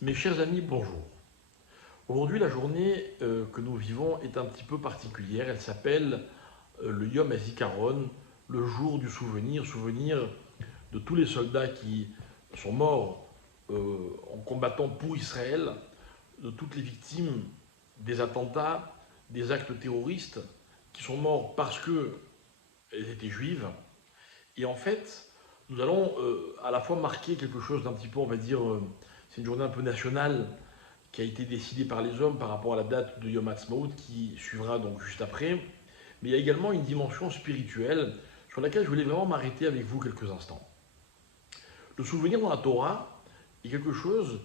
Mes chers amis, bonjour. Aujourd'hui, la journée que nous vivons est un petit peu particulière. Elle s'appelle le Yom HaZikaron, le jour du souvenir, souvenir de tous les soldats qui sont morts en combattant pour Israël, de toutes les victimes des attentats, des actes terroristes, qui sont morts parce qu'elles étaient juives. Et en fait, nous allons à la fois marquer quelque chose d'un petit peu, on va dire, c'est une journée un peu nationale, qui a été décidé par les hommes par rapport à la date de Yom Ha'atzmaut qui suivra donc juste après. Mais il y a également une dimension spirituelle sur laquelle je voulais vraiment m'arrêter avec vous quelques instants. Le souvenir dans la Torah est quelque chose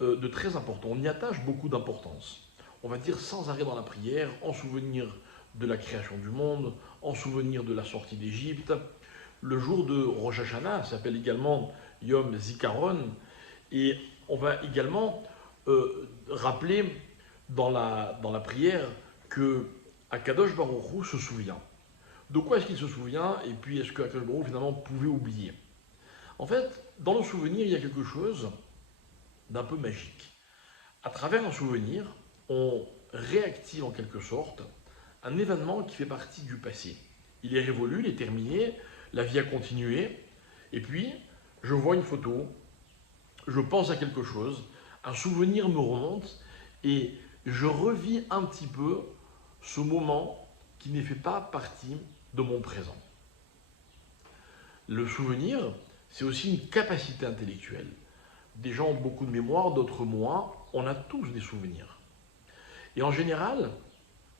de très important. On y attache beaucoup d'importance. On va dire sans arrêt dans la prière, en souvenir de la création du monde, en souvenir de la sortie d'Égypte. Le jour de Rosh Hashanah s'appelle également Yom Zikaron. Et on va également rappeler dans la prière que Akadosh Baruch Hu se souvient. De quoi est-ce qu'il se souvient? Et puis est-ce que Akadosh Baruch Hu finalement pouvait oublier? En fait, dans le souvenir, il y a quelque chose d'un peu magique. À travers un souvenir, on réactive en quelque sorte un événement qui fait partie du passé. Il est révolu, il est terminé, la vie a continué, et puis je vois une photo, je pense à quelque chose, un souvenir me remonte et je revis un petit peu ce moment qui ne fait pas partie de mon présent. Le souvenir, c'est aussi une capacité intellectuelle. Des gens ont beaucoup de mémoire, d'autres moins. On a tous des souvenirs. Et en général,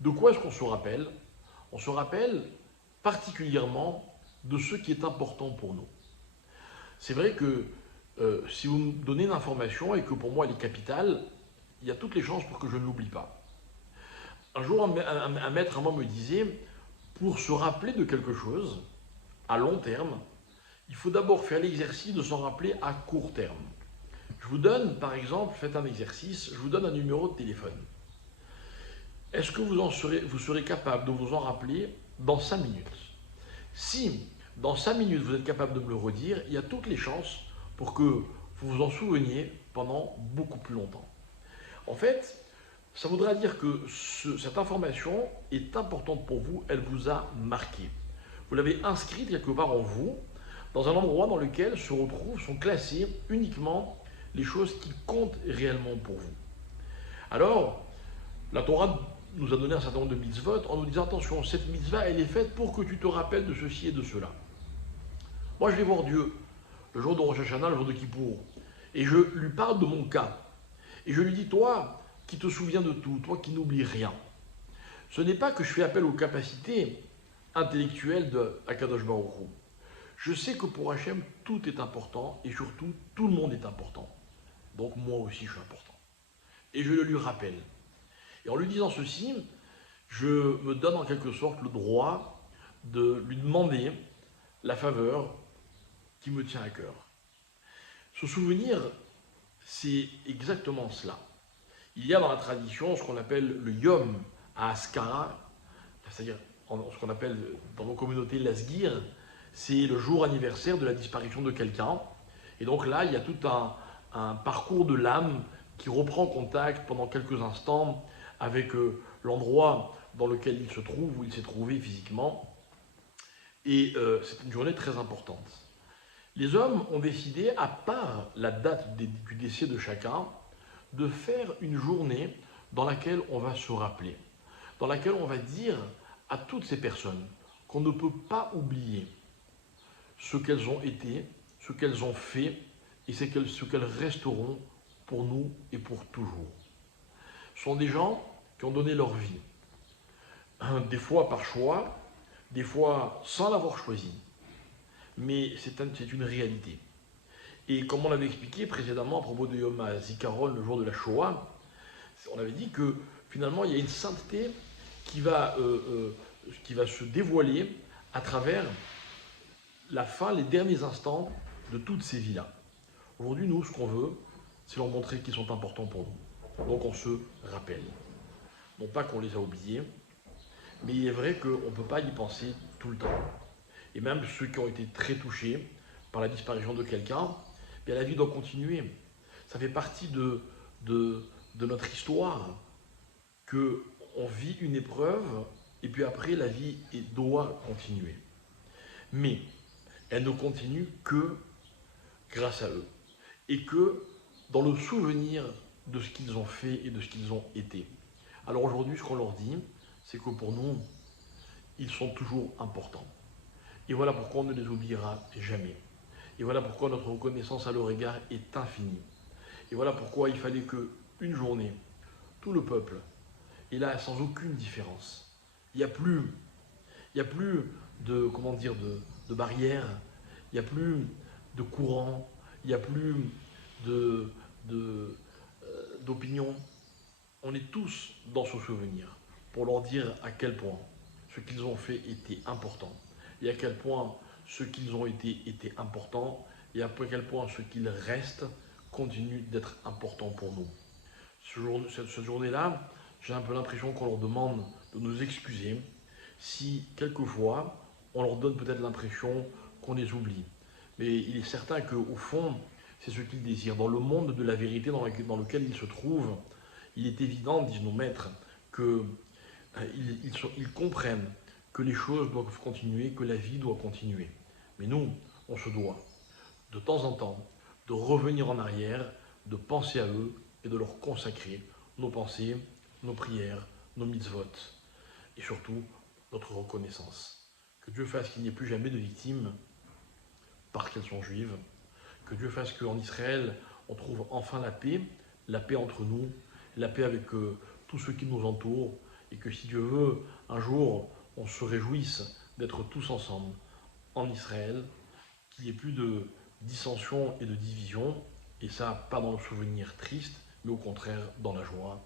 de quoi est-ce qu'on se rappelle? On se rappelle particulièrement de ce qui est important pour nous. C'est vrai que si vous me donnez une information et que pour moi elle est capitale, il y a toutes les chances pour que je ne l'oublie pas. Un jour, un maître à moi me disait, pour se rappeler de quelque chose, à long terme, il faut d'abord faire l'exercice de s'en rappeler à court terme. Je vous donne, par exemple, faites un exercice, je vous donne un numéro de téléphone. Est-ce que vous serez capable de vous en rappeler dans 5 minutes? Si, dans 5 minutes, vous êtes capable de me le redire, il y a toutes les chances pour que vous vous en souveniez pendant beaucoup plus longtemps. En fait, ça voudra dire que cette information est importante pour vous, elle vous a marqué. Vous l'avez inscrite quelque part en vous, dans un endroit dans lequel sont classées uniquement les choses qui comptent réellement pour vous. Alors, la Torah nous a donné un certain nombre de mitzvot en nous disant attention, cette mitzvah elle est faite pour que tu te rappelles de ceci et de cela. Moi je vais voir Dieu le jour de Rosh Hashanah, le jour de Kippour, et je lui parle de mon cas. Et je lui dis, toi qui te souviens de tout, toi qui n'oublies rien, ce n'est pas que je fais appel aux capacités intellectuelles de Akadosh Baruch Hu. Je sais que pour Hachem, tout est important et surtout, tout le monde est important. Donc moi aussi, je suis important. Et je le lui rappelle. Et en lui disant ceci, je me donne en quelque sorte le droit de lui demander la faveur qui me tient à cœur. Ce souvenir, c'est exactement cela. Il y a dans la tradition ce qu'on appelle le Yom HaAskara, c'est-à-dire ce qu'on appelle dans nos communautés l'Asgir, c'est le jour anniversaire de la disparition de quelqu'un. Et donc là, il y a tout un parcours de l'âme qui reprend contact pendant quelques instants avec l'endroit dans lequel il se trouve, où il s'est trouvé physiquement. Et c'est une journée très importante. Les hommes ont décidé, à part la date du décès de chacun, de faire une journée dans laquelle on va se rappeler, dans laquelle on va dire à toutes ces personnes qu'on ne peut pas oublier ce qu'elles ont été, ce qu'elles ont fait et ce qu'elles resteront pour nous et pour toujours. Ce sont des gens qui ont donné leur vie, des fois par choix, des fois sans l'avoir choisi, mais c'est une réalité. Et comme on l'avait expliqué précédemment à propos de Yom HaZikaron, le jour de la Shoah, on avait dit que finalement il y a une sainteté qui va se dévoiler à travers la fin, les derniers instants de toutes ces vies-là. Aujourd'hui, nous, ce qu'on veut, c'est leur montrer qu'ils sont importants pour nous. Donc on se rappelle. Non pas qu'on les a oubliés, mais il est vrai qu'on ne peut pas y penser tout le temps. Et même ceux qui ont été très touchés par la disparition de quelqu'un, bien la vie doit continuer. ça fait partie de notre histoire qu'on vit une épreuve et puis après la vie doit continuer. Mais elle ne continue que grâce à eux et que dans le souvenir de ce qu'ils ont fait et de ce qu'ils ont été. Alors aujourd'hui, ce qu'on leur dit, c'est que pour nous, ils sont toujours importants. Et voilà pourquoi on ne les oubliera jamais. Et voilà pourquoi notre reconnaissance à leur égard est infinie. Et voilà pourquoi il fallait qu'une journée, tout le peuple est là sans aucune différence. Il n'y a plus de, comment dire, de barrières, il n'y a plus de courant, il n'y a plus de, de, d'opinion. On est tous dans ce souvenir pour leur dire à quel point ce qu'ils ont fait était important et à quel point ce qu'ils ont été était important et à quel point ce qu'ils restent continue d'être important pour nous. Cette journée-là, j'ai un peu l'impression qu'on leur demande de nous excuser si quelquefois on leur donne peut-être l'impression qu'on les oublie. Mais il est certain qu'au fond, c'est ce qu'ils désirent. Dans le monde de la vérité dans lequel ils se trouvent, il est évident, disent nos maîtres, qu'ils comprennent que les choses doivent continuer, que la vie doit continuer. Mais nous, on se doit, de temps en temps, de revenir en arrière, de penser à eux et de leur consacrer nos pensées, nos prières, nos mitzvot et surtout notre reconnaissance. Que Dieu fasse qu'il n'y ait plus jamais de victimes parce qu'elles sont juives. Que Dieu fasse qu'en Israël, on trouve enfin la paix entre nous, la paix avec tous ceux qui nous entourent, et que si Dieu veut, un jour, on se réjouisse d'être tous ensemble en Israël, qu'il n'y ait plus de dissension et de division, et ça, pas dans le souvenir triste, mais au contraire dans la joie.